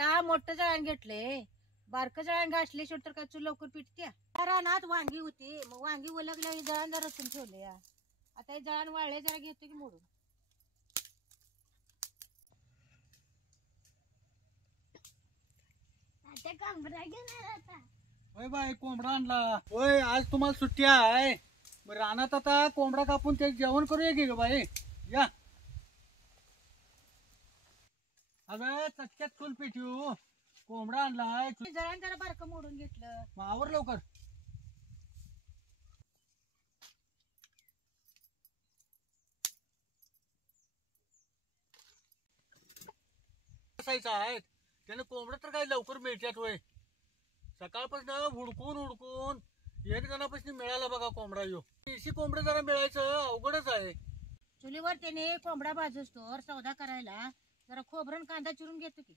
आता मोठं जळण घेतले, बारकं जळण घासले तर काय चूल लवकर पिटत्या. रानात वांगी होती, मग वांगी उलगल्या जळण जरा रचून ठेवले. आता हे जळण वाळले जरा घेतो की मोडून. होय बाई, कोंबडा आणला होय. आज तुम्हाला सुट्टी आहे. मग रानात आता कोंबडा कापून ते जेवण करूया की ग बाई. या अगं चटक्यात चूल पेटू. कोंबडा आणलाय. जळण जरा बारकं मोडून घेतलं. मग आवर लवकर. बसायचं आहे त्यानं. कोंबडं तर काही लवकर मिळतात होय. सकाळपासून हुडकून हुडकून एक जणापासून मिळाला बघा कोंबडा. यो देशी कोंबडं जरा मिळायचं अवघडच आहे. चुलीवर त्याने कोंबडा भाजतो सौदा करायला जरा खोबरं कांदा चिरून घेतो की.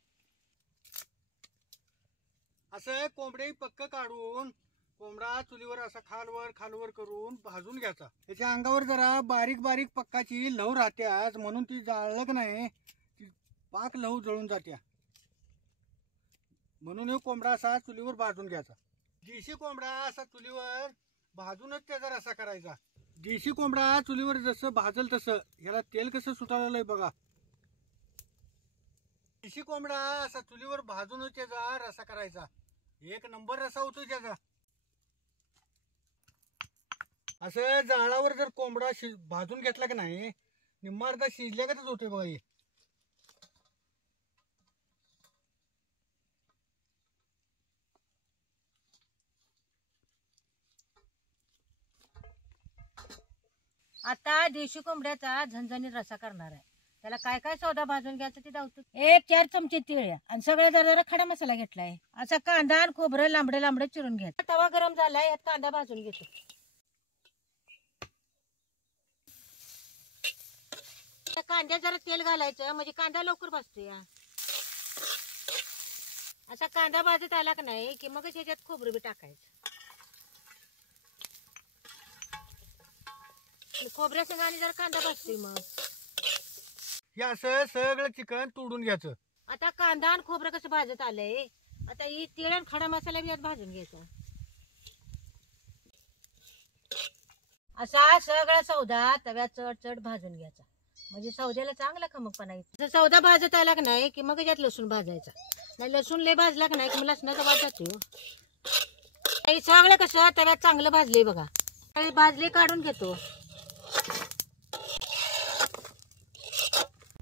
असं कोंबडे पक्क काढून कोंबडा चुलीवर असा खालवर खालवर करून भाजून घ्यायचा. त्याच्या अंगावर जरा बारीक बारीक पक्काची लव राहत्याच, म्हणून ती जाळलं की नाही ती पाक लव जळून जात्या. म्हणून हे कोंबडा असा चुलीवर भाजून घ्यायचा. देशी कोंबडा असा चुलीवर भाजूनच त्याचा रसा करायचा. देशी कोंबडा चुलीवर जसं भाजल तसं याला तेल कसं सुटायलंय बघा. देशी कोंबडा असा चुलीवर भाजूनच त्याचा रसा करायचा. एक नंबर रसा होतो त्याचा. असं जाळावर जर कोंबडा भाजून घेतला की नाही निम्मा अर्धा शिजल्यागतच होते बघा. हे आता देशी कोंबड्याचा झणझणीत रसा करणार आहे. त्याला काय काय सौदा भाजून घ्यायचं ते धावतो. 1-4 चमचे तीळ आणि सगळे जरा खडा मसाला घेतलाय. असा कांदा आणि खोबरं लांबडे लांबडे चिरून घ्यायचं. तवा गरम झालाय, यात कांदा भाजून घेतो. कांद्यात जरा तेल घालायचं म्हणजे कांदा लवकर भाजतो. असा कांदा भाजत आला का नाही की मग याच्यात खोबरं बी टाकायचं. खोबऱ्या संग आणि जरा कांदा भाजतोय. मग हे असं सगळं चिकन तोडून घ्यायचं. आता कांदा आणि खोबरं कसं भाजत आलंय, आता ही तीळ आणि खडा मसाला बी यात भाजून घ्यायचा. असा सगळा सौदा तव्यात चढ चढ भाजून घ्यायचा म्हणजे सौद्याला चांगला खमकपणा येतो. जर सौदा भाजत आला का नाही की मग यात लसूण भाजायचा. नाही लसूण लय भाजला का नाही की लसणाचा वास जातो. हे सगळं कसं तव्यात चांगलं भाजले बघा. भाजले काढून घेतो.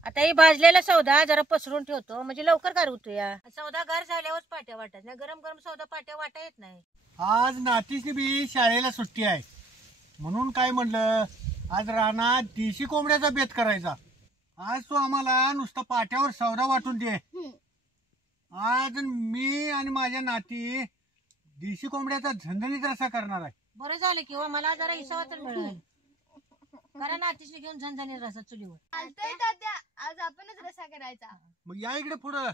आता ही भाजलेला सौदा जरा पसरून ठेवतो म्हणजे लवकर गार होतो. या सौदा गार झाल्यावर पाट्या वाटत नाही. गरम गरम सौदा पाट्या वाटा येत नाही. आज नातीची बी शाळेला सुट्टी आहे म्हणून काय म्हणलं आज रानात देशी कोंबड्याचा बेत करायचा. आज तो आम्हाला नुसता पाट्यावर सौदा वाटून दे. आज मी आणि माझ्या नाती देशी कोंबड्याचा झणझणीत रसा करणार आहे. बरं झालं किंवा मला जरा हिसाब तर मिळेल. करा नातीशी घेऊन झणझणीत रसा चुलीवर. आज आपणच रसा करायचा. मग या इकडे पुढं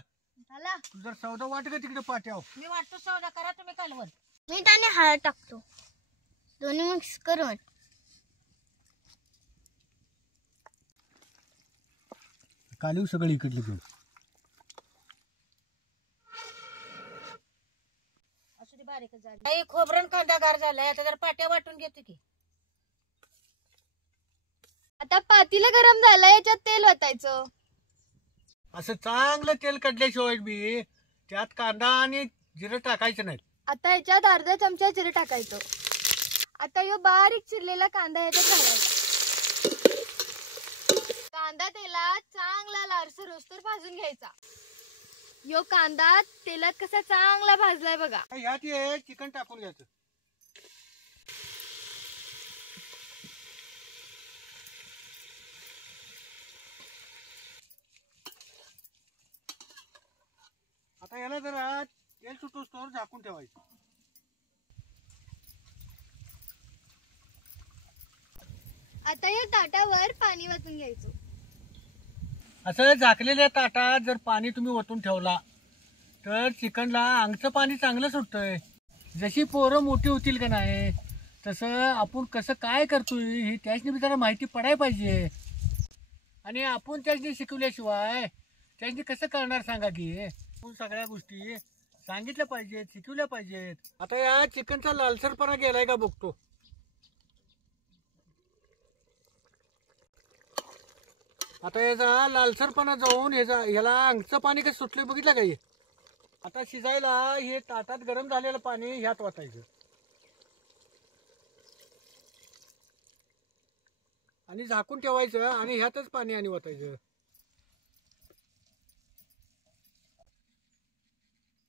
चला. तू जर सौदा वाट का तिकडे पाट्यावर. मी वाटतो सौदा करा तुम्ही कालवर. मीठ आणि हळद टाकतो दोन्ही मिक्स करून. कालीव सगळं इकडलं घेऊन. असू दे बारीकच झाली. खोबरं कांदा गार झालाय. आता जर पाट्या वाटून घेतो की. आता पातीला गरम झालं, याच्यात तेल ओतायचं. असं चांगलं तेल काढल्याशिवाय बी त्यात कांदा आणि जिरं टाकायचं नाही. आता याच्यात अर्धा चमचा जिरं टाकायचं. आता यो बारीक चिरलेला कांदा याच्यात घालायचा. कांदा तेलात चांगला लालसर होईस्तोवर भाजून घ्यायचा. यो कांदा तेलात कसा चांगला भाजलाय बघा. ह्यात हे चिकन टाकून घ्यायचं. आता याला जरा तेल सुटोस्तोवर झाकून ठेवायचं. आता या ताटावर पाणी वाटून घ्यायचं. असं झाकलेल्या ताटात जर पाणी तुम्ही ओतून ठेवला तर चिकनला अंगचं पाणी चांगलं सुटतंय. जशी पोरं मोठी होतील का नाही तसं आपण कसं काय करतोय हे त्याची बी जरा माहिती पडायला पाहिजे. आणि आपण त्याची शिकवल्याशिवाय त्याची कसं करणार सांगा की. सगळ्या गोष्टी सांगितल्या पाहिजेत, शिकवल्या पाहिजेत. आता या चिकनचा लालसरपणा गेलाय का बघतो. आता याचा लालसरपणा जाऊन ह्याला अंगचं पाणी कसं सुटलं बघितलं का हे. आता शिजायला हे ताटात गरम झालेलं पाणी ह्यात वाटायचं आणि झाकून ठेवायचं आणि ह्यातच पाणी आणि वाटायचं.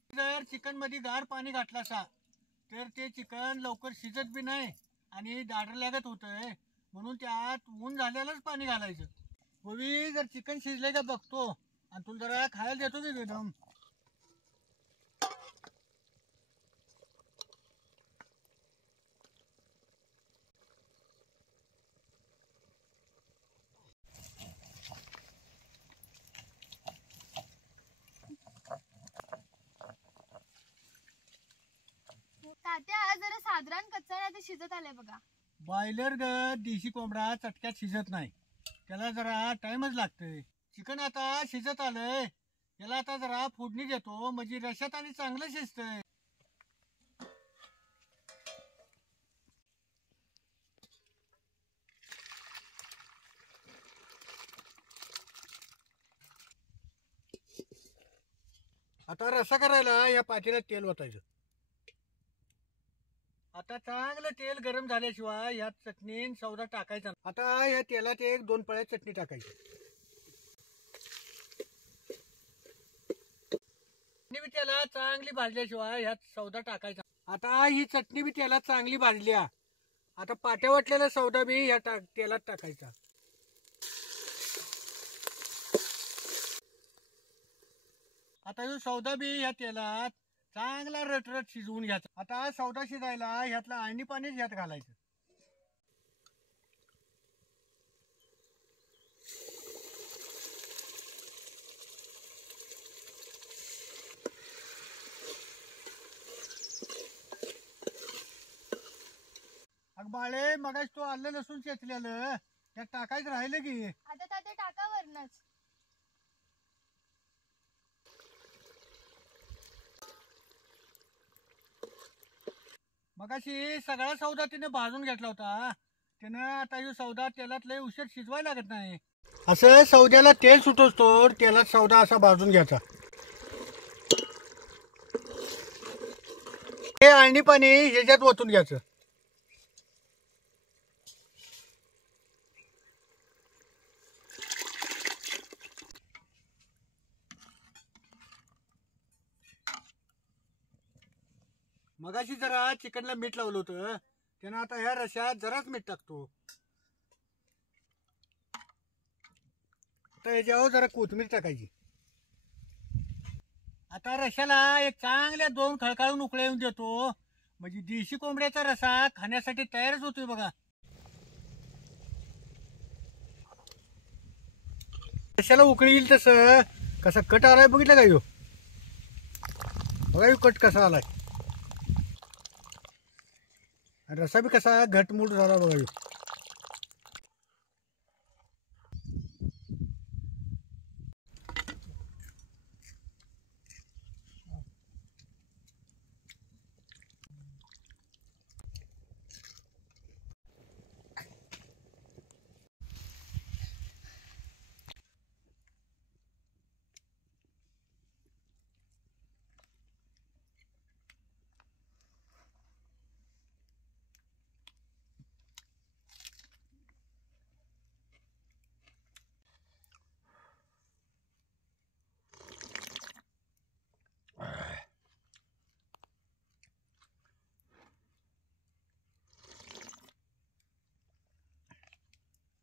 जर चिकन मध्ये गार पाणी घातलं असा तर ते चिकन लवकर शिजत बी नाही आणि दाडरल्यागत होतंय. म्हणून त्यात ऊन झालेलंच पाणी घालायचं. पूर्वी जर चिकन शिजले का बघतो आणि तुला जरा खायला देतो की एकदम. तात्या जरा साधारण कच्चा नाही ते शिजत आलंय बघा. बॉयलर देशी कोंबडा चटक्यात शिजत नाही, त्याला जरा टाइमच लागतोय. चिकन आता शिजत आलंय, त्याला आता जरा फोडणी देतो म्हणजे रश्यात आणि चांगलं शिजतंय. आता रस्सा करायला या पातेल्यात तेल ओतायचं. आता चांगलं तेल गरम झाल्याशिवाय यात चटणी आणि सौदा टाकायचा. आता या तेलात 1-2 पळ्या चटणी टाकायची. चटणी बी त्याला चांगली भाजल्याशिवाय यात सौदा टाकायचा. आता ही चटणी बी त्याला चांगली भाजल्या. आता पाट्या वाटलेला सौदा बी या तेलात टाकायचा. आता ह्यो सौदा बी या तेलात चांगला रटरट शिजवून घ्यायचा. आता सौदा शिजायला ह्यातलं आणि पाणीच ह्यात घालायचं. अग बाळे, मगाच तो आलं लसूण चेचलेलं त्यात टाकायचं राहिलं की. आता तात्या टाका वरनच. मगाशी सगळा सौदा तिने भाजून घेतला होता. त्यानं आता ह्यो सौदा तेलात लय उशीर शिजवायला लागत नाही. असं सौद्याला तेल सुटतो तेलात सौदा असा भाजून घ्यायचा. हे आणि पाणी ह्याच्यात ओतून घ्यायचं. मगाशी जरा चिकनला मीठ लावलं होतं, त्यानं आता ह्या रश्यात जराच मीठ टाकतो. आता ह्याच्यावर जरा कोथिंबीर टाकायची. आता रश्याला एक चांगल्या 2 खळखळून उकळ्या येऊन देतो म्हणजे देशी कोंबड्याचा रसा खाण्यासाठी तयारच होतोय बघा. रश्याला उकळी येईल तसं कसा कट आलाय बघितलं का ह्यो. बघा ह्यो कट कसा आलाय. रसा बी कसा घटमूट झाला बघा ह्यो.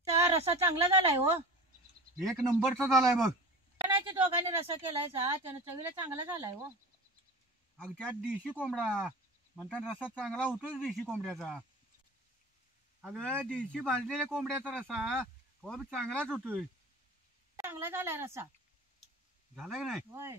त्या रसा चांगला झालाय हो. 1 नंबरचा झालाय बघ. नाही ते दोघांनी रसा केलायचा त्यानं चवीला चांगला झालाय हो. अग त्यात देशी कोंबडा म्हणतात रसा चांगला होतोच देशी कोंबड्याचा. अगं देशी भाजलेल्या कोंबड्याचा रसा कवा बी चांगलाच होतोय. चांगला झालाय रसा. झाला की नाही. होय.